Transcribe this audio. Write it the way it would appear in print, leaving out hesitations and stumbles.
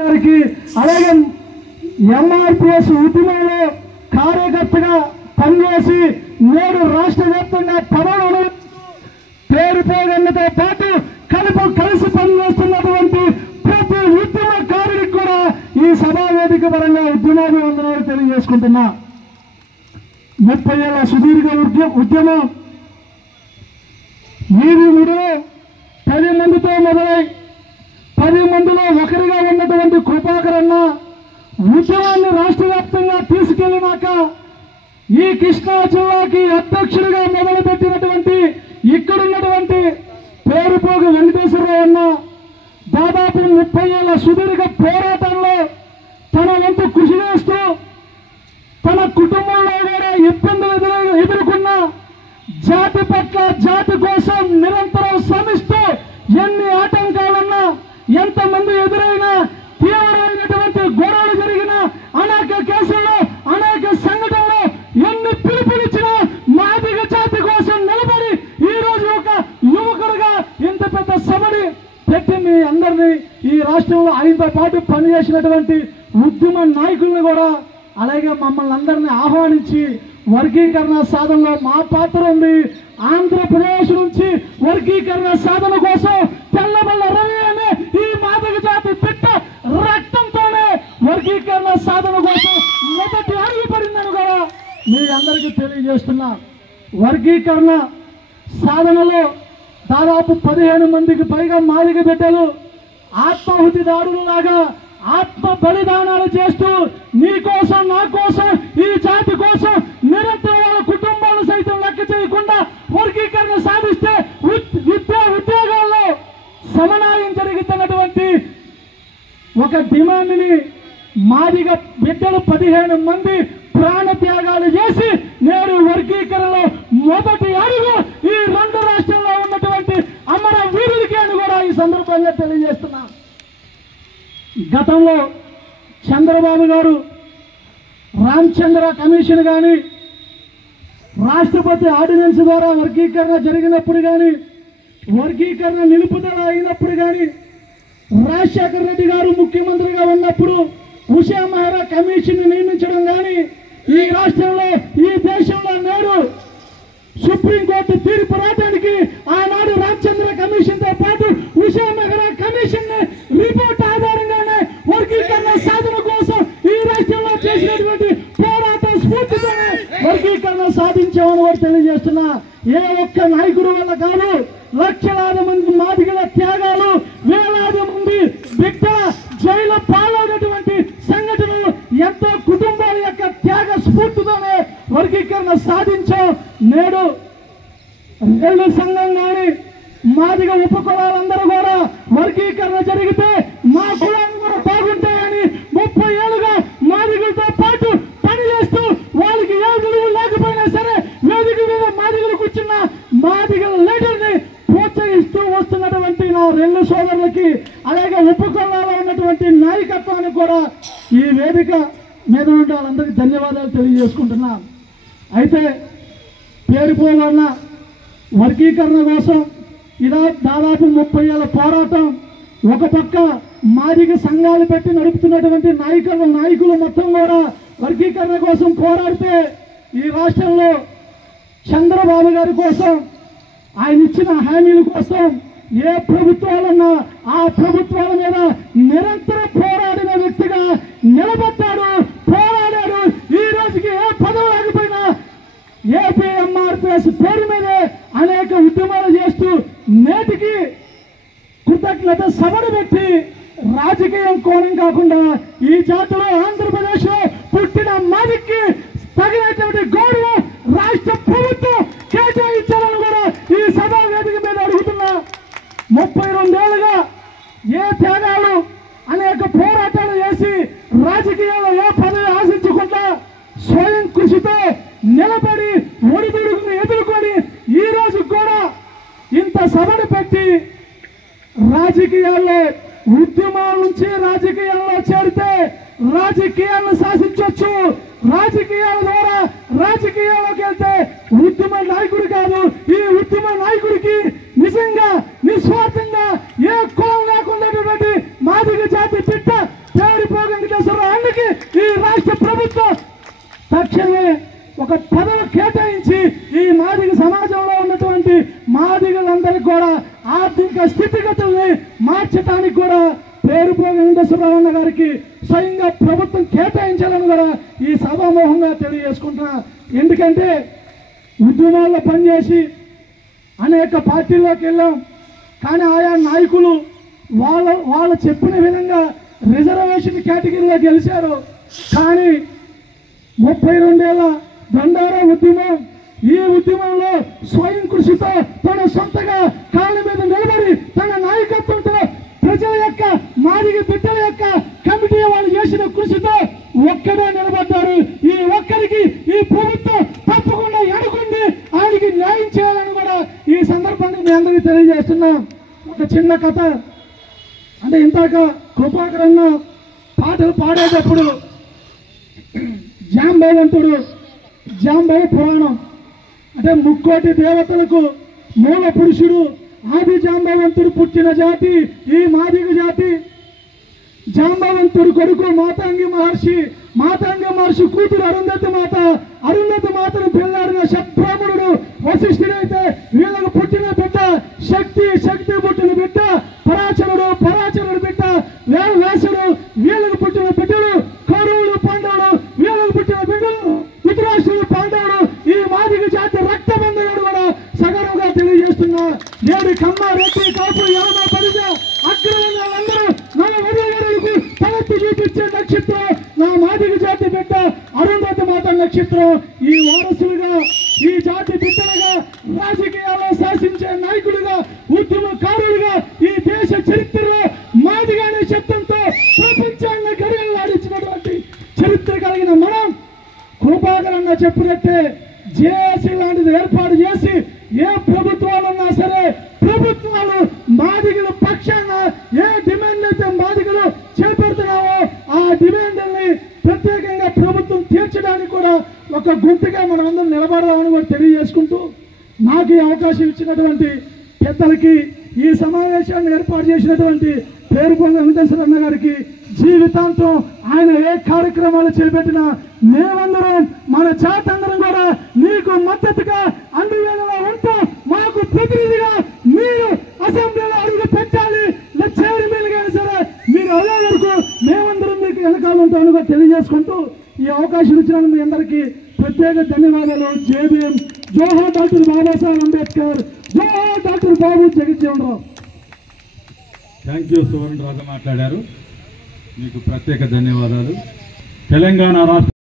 గారికి అలాగే ఎంఆర్పిఎస్ ఉద్యమంలో కార్యకర్తగా పనిచేసి నేడు రాష్ట్ర వ్యాప్తంగా పదవులు పేరుపోగన్నతో పాటు కలిసి పనిచేస్తున్నటువంటి ప్రతి ఉద్యమకారుడికి కూడా ఈ సభా వేదిక పరంగా ఉద్యమాభివందనాలు తెలియజేసుకుంటున్నా. 30 ఏళ్ల సుదీర్ఘ ఉద్యమం వీరి ముడిలో 10 మందితో మొదలై 10 మందిలో ఒకరిగా ఉన్నటువంటి కృపాకర్ అన్న ఉద్యమాన్ని రాష్ట్ర వ్యాప్తంగా తీసుకెళ్లినాక ఈ కృష్ణా జిల్లాకి అధ్యక్షుడిగా మొదలుపెట్టినటువంటి ఇక్కడున్నటువంటి పేరుపోగు వెంకటేశ్వరరావు అన్న దాదాపు 30 ఏళ్ల సుదీర్ఘ పోరాటంలో తన వంతు కృషి చేస్తూ తన కుటుంబంలో కూడా ఇబ్బందులు ఎదుర్కొన్న జాతి పట్ల జాతి కోసం నిరంతరం శ్రమిస్తూ ఎన్ని ఆటంకాలున్నా ఎంతమంది ఎదురైనా తీవ్రమైనటువంటి గొడవలు జరిగిన అనేక కేసుల్లో అనేక సంఘటనలు ఎన్ని పిలుపునిచ్చినా మాదిగ జాతి కోసం నిలబడి ఈ రోజు ఒక యువకుడుగా ఇంత పెద్ద సభని పెట్టి మీ అందరినీ ఈ రాష్ట్రంలో ఆయనతో పాటు పనిచేసినటువంటి ఉద్యమ నాయకుల్ని కూడా అలాగే మమ్మల్ని అందరినీ ఆహ్వానించి వర్గీకరణ సాధనలో మా పాత్ర ఉంది. ఆంధ్రప్రదేశ్ నుంచి వర్గీకరణ సాధన కోసం తెల్లబల్ల రవి అనే ఈ మాదిగ జాతి బిడ్డ రక్తంతోనే వర్గీకరణ సాధన కోసం మొదటి అడుగు పడిందని కూడా మీ అందరికీ తెలియజేస్తున్నా. వర్గీకరణ సాధనలో దాదాపు 15 మందికి పైగా మాదిగ బిడ్డలు ఆత్మాహుతి దాడులలాగా ఆత్మ బలిదానాలు చేస్తూ నీ కోసం నా కోసం ఈ జాతి కోసం నిరంతరం వాళ్ళ కుటుంబాలు సైతం లెక్క చేయకుండా వర్గీకరణ సాధిస్తే ఉద్యోగాల్లో సమన్వయం జరుగుతున్నటువంటి ఒక డిమాండ్ని మాదిగ బిడ్డలు 15 మంది ప్రాణ త్యాగాలు చేసి నేడు వర్గీకరణలో మొదటి అడుగు ఈ 2 రాష్ట్రాల్లో ఉన్నటువంటి అమర వీరులకి అని కూడా ఈ సందర్భంగా తెలియజేస్తున్నా. గతంలో చంద్రబాబు గారు రామచంద్ర కమిషన్ కానీ రాష్ట్రపతి ఆర్డినెన్స్ ద్వారా వర్గీకరణ జరిగినప్పుడు కానీ వర్గీకరణ నిలుపుదల అయినప్పుడు కానీ రాజశేఖర రెడ్డి గారు ముఖ్యమంత్రిగా ఉన్నప్పుడు ఉషా మెహ్రా కమిషన్ నియమించడం కానీ ఈ రాష్ట్రంలో ఈ దేశంలో నేడు సుప్రీంకోర్టు తీర్పు రావడానికి ఆనాడు రామచంద్ర కమిషన్ తో పాటు ఉషా మెహ్రా కమిషన్ రిపోర్ట్ ఆధారంగానే వర్గీకరణ సాధన కోసం ఈ రాష్ట్రంలో చేసినటువంటి పోరాట స్ఫూర్తితోనే వర్గీకరణ సాధించామని వారు తెలియజేస్తున్నా. ఏ ఒక్క నాయకుడు వల్ల కాదు, లక్షలాది మంది మాదిగల త్యాగాలు, వేలాది మంది బిడ్డల జైలు పాలైనటువంటి సంఘటనలు ఎంతో కుటుంబాల యొక్క త్యాగ స్ఫూర్తితోనే వర్గీకరణ సాధించాం. నేడు రెల్లు సంఘం కానీ మాదిగ ఉపకులాలందరూ కూడా వర్గీకరణ జరిగితే మా కులాలు కూడా బాగుంటాయని 30 ఏళ్ళుగా మాదిగలతో పాటు పనిచేస్తూ వాళ్ళకి ఏ విలువ లేకపోయినా సరే వేదిక మీద మాదిగలు కూర్చున్న మాదిగల లీడర్ని ప్రోత్సహిస్తూ వస్తున్నటువంటి నా రెల్లు సోదరులకి అలాగే ఉపకులాల్లో ఉన్నటువంటి నాయకత్వానికి కూడా ఈ వేదిక మీద ఉండే వాళ్ళందరికీ ధన్యవాదాలు తెలియజేసుకుంటున్నా. అయితే పేరుపోగన్న వర్గీకరణ కోసం ఇలా దాదాపు 30 ఏళ్ల పోరాటం, ఒక పక్క మాదిగ సంఘాలు పెట్టి నడుపుతున్నటువంటి నాయకులు మొత్తం కూడా వర్గీకరణ కోసం పోరాడితే ఈ రాష్ట్రంలో చంద్రబాబు గారి కోసం ఆయన ఇచ్చిన హామీల కోసం ఏ ప్రభుత్వాలన్నా ఆ ప్రభుత్వాల మీద నిరంతరం పోరాడిన వ్యక్తిగా నిలబడ్డాడు, పోరాడాడు. ఈ రోజుకి ఏ పదవి లేకపోయినా ఏపీ ఎంఆర్పిఎస్ పేరు మీదే అనేక ఉద్యమాలు చేస్తూ నేటికి కృతజ్ఞత సభను పెట్టి రాజకీయం కోణం కాకుండా ఈ జాతిలో ఆంధ్రప్రదేశ్ లో పుట్టిన మాదికి తగినటువంటి గౌరవం రాష్ట్ర ప్రభుత్వం కేటాయించాలని కూడా ఈ సభా వేదిక మీద అడుగుతున్నా. 32 ఏళ్లుగా ఏ త్యాగాలు అనేక పోరాటాలు చేసి రాజకీయాల్లో ఏ పదవి ఆశించకుండా స్వయం కృషితో నిలబడి ఒడిదుడుకుని ఎదుర్కొని ఈ రోజు కూడా ఇంత సభను పెట్టి రాజకీయాల్లో ఉద్యమాల నుంచి రాజకీయాల్లో చేరితే రాజకీయాలను శాసించవచ్చు, రాజకీయాల ద్వారా రాజకీయాల్లోకి వెళ్తే ఉద్యమ నాయకుడు కాదు. ఈ ఉద్యమ నాయకుడికి నిజంగా నిస్వార్థంగా ఏ కులం లేకుండా మాదిగ జాతి బిడ్డ ఒక పదవి కేటాయించి ఈ మాదిగ సమాజంలో ఉన్నటువంటి మాదిగలందరికీ కూడా ఆర్థిక స్థితిగతుల్ని మార్చడానికి కూడా పేరుపోగు వెంకటేశ్వరరావు అన్న గారికి స్వయంగా ప్రభుత్వం కేటాయించాలని కూడా ఈ సభామోహంగా తెలియజేసుకుంటున్నా. ఎందుకంటే ఉద్యమాల్లో పనిచేసి అనేక పార్టీల్లోకి వెళ్ళాం, కానీ ఆయా నాయకులు వాళ్ళు చెప్పిన విధంగా రిజర్వేషన్ కేటగిరీలో గెలిచారు. కానీ 32 ఏళ్ల దండారా ఉద్యమం, ఈ ఉద్యమంలో స్వయం కృషితో తన సొంతగా కాళ్ళ మీద నిలబడి తన నాయకత్వంతో ప్రజల యొక్క మాదిగ బిడ్డల యొక్క కమిటీ వాళ్ళు చేసిన కృషితో ఒక్కడే నిలబడ్డారు. ఈ ఒక్కరికి ఈ ప్రభుత్వం తప్పకుండా ఎడుకుండి ఆయనకి న్యాయం చేయాలని కూడా ఈ సందర్భాన్ని మీ అందరికీ తెలియజేస్తున్నాం. ఒక చిన్న కథ, అంటే ఇంతాక కృపాకర్ అన్న పాటలు పాడేటప్పుడు జాంబవంతుడు, జాంబవ పురాణం అంటే ముక్కోటి దేవతలకు మూల పురుషుడు ఆది జాంబవంతుడు పుట్టిన జాతి ఈ మాదిగ జాతి. జాంబవంతుడు కొడుకు మాతాంగి మహర్షి, మాతాంగి మహర్షి కూతురు అరుంధతి మాత, అరుంధతి మాతను పెళ్లాడిన శబ్రాహ్మణుడు వశిష్ఠుడైతే వీళ్ళకు పుట్టిన బిడ్డ శక్తి, శక్తి పుట్టిన బిడ్డ పరాచరుడు, పరాచరుడు బిడ్డ వేసుడు, వీళ్ళకు పుట్టిన బిడ్డలు కౌరవులు, పాండవులు, వీళ్ళకు పుట్టిన బిడ్డలు ధృతరాష్ట్రుడు, పాండవుడు. ఈ మాదిగ జాతి రక్తబంధువుడు కూడా సగర్వంగా తెలియజేస్తున్నా. ఏడు కమ్మ, రెడ్డి, కాపు, యవన, పరిజ, అగ్రవర్ణాలందరూ మన వదిలిగారులకు తలెత్తి చూపించే నక్షత్రం నా మాదిగ జాతి బిడ్డ అరుంధతి మాత నక్షత్రం. ఈ వారసులుగా, ఈ జాతి బిడ్డలుగా, రాజకీయాల్లో శాసించే నాయకులుగా, ఉద్యమకారులుగా ఈ దేశ చరిత్రలో మాదిగా అనే శబ్దంతో ప్రపంచాన్ని గడియలాడించినటువంటి చరిత్ర కలిగిన మనం కృపాకర్ అన్న చెప్పినట్టే జేఏసీ లాంటిది ఏర్పాటు చేసి ఏ ప్రభుత్వాలున్నా సరే ప్రభుత్వాలు మాదిగల పక్షాన ఏ డిమాండ్ అయితే మాదిగలు చేపడుతున్నావో ఆ డిమాండ్ని ప్రత్యేకంగా ప్రభుత్వం తీర్చడానికి కూడా ఒక గుర్తుగా మనం అందరం నిలబడదామని కూడా తెలియజేసుకుంటూ, నాకు ఈ అవకాశం ఇచ్చినటువంటి పెద్దలకి, ఈ సమావేశాన్ని ఏర్పాటు చేసినటువంటి పేరుపోగు వెంకటేశ్వర అన్న గారికి జీవితాంతం ఆయన ఏ కార్యక్రమాలు చేపట్టినా మేమందరం మన జాతి అందరం కూడా నీకు మద్దతుగా అన్ని వేళలా ఉంటాం. మాకు ప్రతినిధిగా మీరు అసెంబ్లీలో అడుగు పెట్టాలి, చైర్మన్ కానీ సరే మీరు అదే వరకు మేమందరం మీకు వెనకాల ఉంటామని కూడా తెలియజేసుకుంటూ ఈ అవకాశం ఇచ్చిన మీ అందరికీ ప్రత్యేక ధన్యవాదాలు. జేబీఎం. జోహార్ డాక్టర్ బాబాసాహెబ్ అంబేద్కర్. జోహార్ doctor Babu Jagjivan Rao. Thank you. Suvarna Raju మాట్లాడారు, మీకు ప్రత్యేక ధన్యవాదాలు. తెలంగాణ రాష్ట్ర